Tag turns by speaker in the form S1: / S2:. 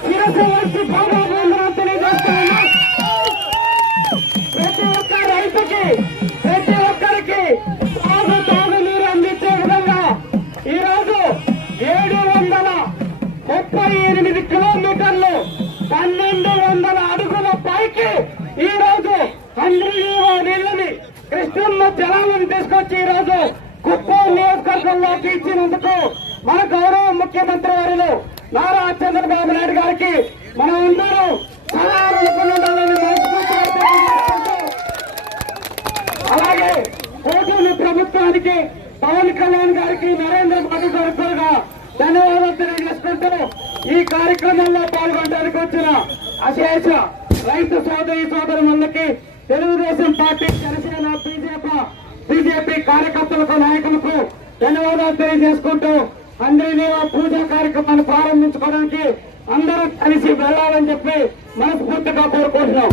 S1: శిరస్సు వచ్చి బాబాబు తెలియజేస్తున్నాం ప్రతి ఒక్క రైతుకి ప్రతి ఒక్కరికి సాగు తాగు నీరు అందించే విధంగా ఈ రోజు ఏడు వందల ముప్పై ఎనిమిది కిలోమీటర్లు పన్నెండు వందల అడుగుల పైకి ఈ రోజు హండ్రీవో నీళ్ళని కృష్ణమ్మ జలాలను తీసుకొచ్చి ఈ రోజు కుప్పం నియోజకవర్గంలోకి ఇచ్చినందుకు మన గౌరవ ముఖ్యమంత్రి వారిలో నారా చంద్రబాబు నాయుడు గారికి మనం అందరూ అలాగే కూటమి ప్రభుత్వానికి పవన్ కళ్యాణ్ గారికి నరేంద్ర మోదీ గారికి ధన్యవాదాలు తెలియజేసుకుంటూ ఈ కార్యక్రమంలో పాల్గొనడానికి వచ్చిన అశేష రైతు సోదరి సోదరులకి Telugu Desam party Janasena BJP BJP కార్యకర్తలకు నాయకులకు ధన్యవాదాలు తెలియజేసుకుంటూ అందరినీ ఆ పూజా కార్యక్రమాన్ని ప్రారంభించుకోవడానికి అందరూ కలిసి వెళ్ళాలని చెప్పి మనస్ఫూర్తిగా కోరుకుంటున్నాం.